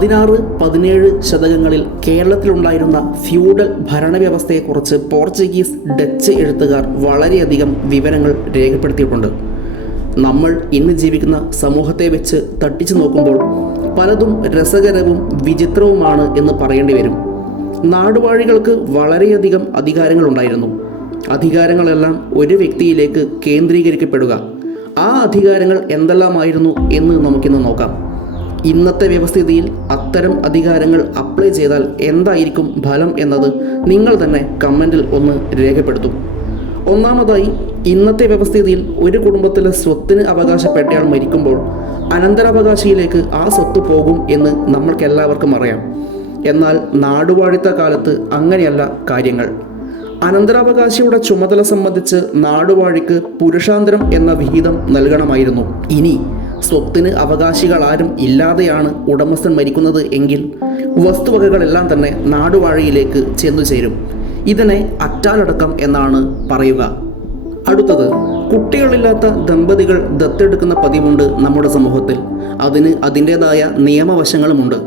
16-17 ശതകങ്ങളിൽ കേരളത്തിലുണ്ടായിരുന്ന feudal ഭരണവ്യവസ്ഥയെക്കുറിച്ച് Portuguese, Dutch എഴുത്തുകാർ വളരെയധികം വിവരങ്ങൾ രേഖപ്പെടുത്തിയിട്ടുണ്ട്. നമ്മൾ ഇന്ന് ജീവിക്കുന്ന സമൂഹത്തെ വെച്ച് തട്ടിച്ചു നോക്കുമ്പോൾ പലതും രസകരവും വിചിത്രവുമാണ് എന്ന് പറയേണ്ടി വരും. നാടുവാഴികൾക്ക് വളരെയധികം അധികാരങ്ങളുണ്ടായിരുന്നു. അധികാരങ്ങളെല്ലാം ഒരു വ്യക്തിയിലേക്ക് കേന്ദ്രീകരിക്കപ്പെടുക. ആ അധികാരങ്ങൾ എന്തെല്ലാമായിരുന്നു എന്ന് നമുക്കിന്ന് നോക്കാം. ഇന്നത്തെ വ്യവസ്ഥിതിയിൽ അത്തരം അധികാരങ്ങൾ അപ്ലൈ ചെയ്താൽ എന്തായിരിക്കും ഫലം എന്നത് നിങ്ങൾ തന്നെ കമൻറ്റിൽ ഒന്ന് രേഖപ്പെടുത്തും. ഒന്നാമതായി, ഇന്നത്തെ വ്യവസ്ഥിതിയിൽ ഒരു കുടുംബത്തിലെ സ്വത്തിന് അവകാശപ്പെട്ടയാൾ മരിക്കുമ്പോൾ അനന്തരാവകാശിയിലേക്ക് ആ സ്വത്ത് പോകും എന്ന് നമ്മൾക്കെല്ലാവർക്കും അറിയാം. എന്നാൽ നാടുവാഴിത്ത കാലത്ത് അങ്ങനെയല്ല കാര്യങ്ങൾ. അനന്തരാവകാശിയുടെ ചുമതല സംബന്ധിച്ച് നാടുവാഴിക്ക് പുരുഷാന്തരം എന്ന വിഹിതം നൽകണമായിരുന്നു. ഇനി സ്വത്തിന് അവകാശികൾ ആരും ഇല്ലാതെയാണ് ഉടമസ്ഥൻ മരിക്കുന്നത് എങ്കിൽ വസ്തുവകകളെല്ലാം തന്നെ നാടുവാഴിയിലേക്ക് ചെന്നു ചേരും. ഇതിനെ അറ്റാലടക്കം എന്നാണ് പറയുക. അടുത്തത്, കുട്ടികളില്ലാത്ത ദമ്പതികൾ ദത്തെടുക്കുന്ന പതിവുണ്ട് നമ്മുടെ സമൂഹത്തിൽ. അതിന് അതിൻ്റേതായ നിയമവശങ്ങളുമുണ്ട്.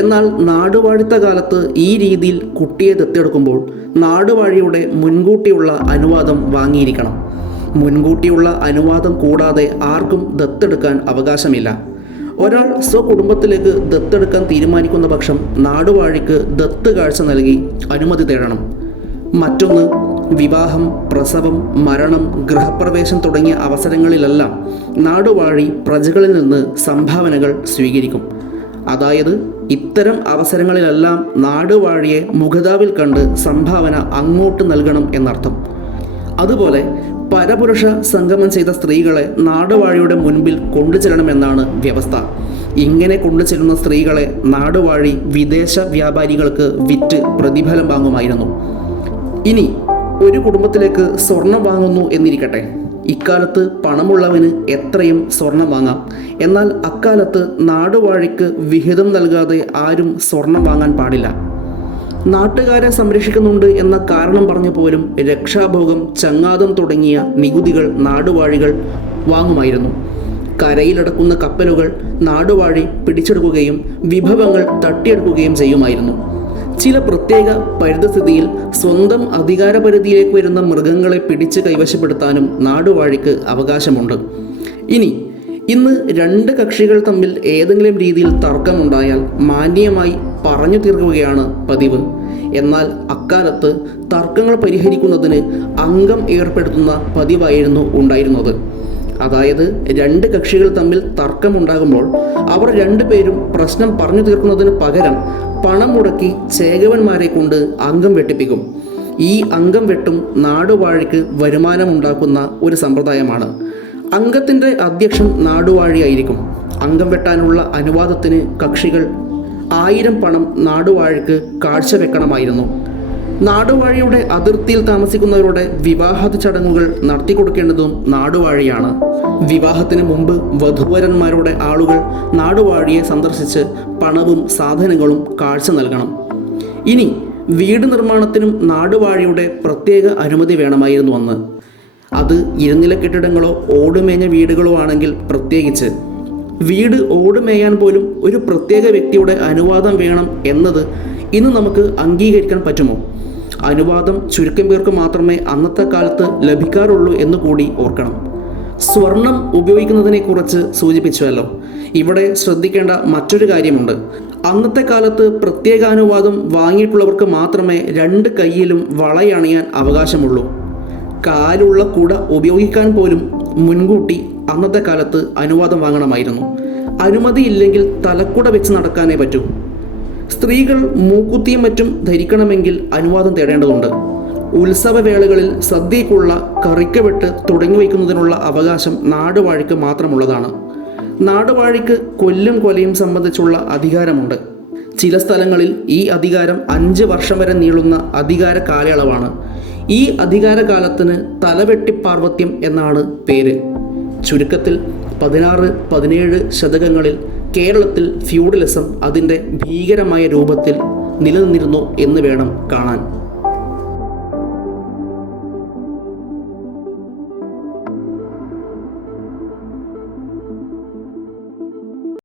എന്നാൽ നാടുവാഴിത്ത കാലത്ത് ഈ രീതിയിൽ കുട്ടിയെ ദത്തെടുക്കുമ്പോൾ നാടുവാഴിയുടെ മുൻകൂട്ടിയുള്ള അനുവാദം വാങ്ങിയിരിക്കണം. മുൻകൂട്ടിയുള്ള അനുവാദം കൂടാതെ ആർക്കും ദത്തെടുക്കാൻ അവകാശമില്ല. ഒരാൾ സ്വകുടുംബത്തിലേക്ക് ദത്തെടുക്കാൻ തീരുമാനിക്കുന്ന പക്ഷം നാടുവാഴിക്ക് ദത്ത് കാഴ്ച നൽകി അനുമതി തേടണം. മറ്റൊന്ന്, വിവാഹം, പ്രസവം, മരണം, ഗൃഹപ്രവേശം തുടങ്ങിയ അവസരങ്ങളിലെല്ലാം നാടുവാഴി പ്രജകളിൽ നിന്ന് സംഭാവനകൾ സ്വീകരിക്കും. അതായത് ഇത്തരം അവസരങ്ങളിലെല്ലാം നാടുവാഴിയെ മുഖതാവിൽ കണ്ട് സംഭാവന അങ്ങോട്ട് നൽകണം എന്നർത്ഥം. അതുപോലെ പരപുരുഷ സംഗമം ചെയ്ത സ്ത്രീകളെ നാടുവാഴിയുടെ മുൻപിൽ കൊണ്ടുചെല്ലണമെന്നാണ് വ്യവസ്ഥ. ഇങ്ങനെ കൊണ്ടുചെല്ലുന്ന സ്ത്രീകളെ നാടുവാഴി വിദേശ വ്യാപാരികൾക്ക് വിറ്റ് പ്രതിഫലം വാങ്ങുമായിരുന്നു. ഇനി ഒരു കുടുംബത്തിലേക്ക് സ്വർണം വാങ്ങുന്നു എന്നിരിക്കട്ടെ. ഇക്കാലത്ത് പണമുള്ളവന് എത്രയും സ്വർണം വാങ്ങാം. എന്നാൽ അക്കാലത്ത് നാടുവാഴിക്ക് വിഹിതം നൽകാതെ ആരും സ്വർണം വാങ്ങാൻ പാടില്ല. നാട്ടുകാരെ സംരക്ഷിക്കുന്നുണ്ട് എന്ന കാരണം പറഞ്ഞു പോലും രക്ഷാഭോഗം, ചങ്ങാതം തുടങ്ങിയ നികുതികൾ നാടുവാഴികൾ വാങ്ങുമായിരുന്നു. കരയിലടക്കുന്ന കപ്പലുകൾ നാടുവാഴി പിടിച്ചെടുക്കുകയും വിഭവങ്ങൾ തട്ടിയെടുക്കുകയും ചെയ്യുമായിരുന്നു. ചില പ്രത്യേക പരിതസ്ഥിതിയിൽ സ്വന്തം അധികാരപരിധിയിലേക്ക് വരുന്ന മൃഗങ്ങളെ പിടിച്ച് കൈവശപ്പെടുത്താനും നാടുവാഴിക്ക് അവകാശമുണ്ട്. ഇന്ന് രണ്ട് കക്ഷികൾ തമ്മിൽ ഏതെങ്കിലും രീതിയിൽ തർക്കമുണ്ടായാൽ മാന്യമായി പറഞ്ഞു തീർക്കുകയാണ് പതിവ്. എന്നാൽ അക്കാലത്ത് തർക്കങ്ങൾ പരിഹരിക്കുന്നതിന് അംഗം ഏർപ്പെടുത്തുന്ന പതിവായിരുന്നു ഉണ്ടായിരുന്നത്. അതായത് രണ്ട് കക്ഷികൾ തമ്മിൽ തർക്കമുണ്ടാകുമ്പോൾ അവർ രണ്ടുപേരും പ്രശ്നം പറഞ്ഞു തീർക്കുന്നതിന് പകരം പണം മുടക്കി ചേകവന്മാരെ കൊണ്ട് അംഗം വെട്ടിപ്പിക്കും. ഈ അംഗം വെട്ടും നാടുവാഴിക്ക് വരുമാനമുണ്ടാക്കുന്ന ഒരു സമ്പ്രദായമാണ്. അംഗത്തിൻ്റെ അധ്യക്ഷൻ നാടുവാഴിയായിരിക്കും. അംഗം വെട്ടാനുള്ള അനുവാദത്തിന് കക്ഷികൾ 1000 പണം നാടുവാഴിക്ക് കാഴ്ചവെക്കണമായിരുന്നു. നാടുവാഴിയുടെ അതിർത്തിയിൽ താമസിക്കുന്നവരുടെ വിവാഹ ചടങ്ങുകൾ നടത്തിക്കൊടുക്കേണ്ടതും നാടുവാഴിയാണ്. വിവാഹത്തിന് മുമ്പ് വധൂവരന്മാരുടെ ആളുകൾ നാടുവാഴിയെ സന്ദർശിച്ച് പണവും സാധനങ്ങളും കാഴ്ച നൽകണം. വീട് നിർമ്മാണത്തിനും നാടുവാഴിയുടെ പ്രത്യേക അനുമതി വേണമായിരുന്നു അന്ന്. അത് ഇരുനില കെട്ടിടങ്ങളോ ഓടുമേഞ്ഞ വീടുകളോ ആണെങ്കിൽ പ്രത്യേകിച്ച്. വീട് ഓടുമേയാൻ പോലും ഒരു പ്രത്യേക വ്യക്തിയുടെ അനുവാദം വേണം എന്നത് ഇന്ന് നമുക്ക് അംഗീകരിക്കാൻ പറ്റുമോ? അനുവാദം ചുരുക്കം പേർക്ക് മാത്രമേ അന്നത്തെ കാലത്ത് ലഭിക്കാറുള്ളൂ എന്ന് കൂടി ഓർക്കണം. സ്വർണം ഉപയോഗിക്കുന്നതിനെക്കുറിച്ച് സൂചിപ്പിച്ചുവല്ലോ. ഇവിടെ ശ്രദ്ധിക്കേണ്ട മറ്റൊരു കാര്യമുണ്ട്. അന്നത്തെ കാലത്ത് പ്രത്യേക അനുവാദം വാങ്ങിയിട്ടുള്ളവർക്ക് മാത്രമേ 2 കൈയിലും വളയണിയാൻ അവകാശമുള്ളൂ. കാലുള്ള കുട ഉപയോഗിക്കാൻ പോലും മുൻകൂട്ടി അന്നത്തെ കാലത്ത് അനുവാദം വാങ്ങണമായിരുന്നു. അനുമതിയില്ലെങ്കിൽ തലക്കുട വെച്ച് നടക്കാനേ പറ്റൂ. സ്ത്രീകൾ മൂക്കുത്തിയും മറ്റും ധരിക്കണമെങ്കിൽ അനുവാദം തേടേണ്ടതുണ്ട്. ഉത്സവവേളകളിൽ സദ്യക്കുള്ള കറിക്കവെട്ട് തുടങ്ങി വയ്ക്കുന്നതിനുള്ള അവകാശം നാടുവാഴിക്ക് മാത്രമുള്ളതാണ്. നാടുവാഴിക്ക് കൊല്ലും കൊലയും സംബന്ധിച്ചുള്ള അധികാരമുണ്ട്. ചില സ്ഥലങ്ങളിൽ ഈ അധികാരം 5 വർഷം വരെ നീളുന്ന അധികാര കാലയളവാണ്. ഈ അധികാരകാലത്തിന് തലവെട്ടിപ്പാർവത്യം എന്നാണ് പേര്. ചുരുക്കത്തിൽ 16-17 ശതകങ്ങളിൽ കേരളത്തിൽ ഫ്യൂഡലിസം അതിൻ്റെ ഭീകരമായ രൂപത്തിൽ നിലനിന്നിരുന്നു എന്ന് വേണം കാണാൻ.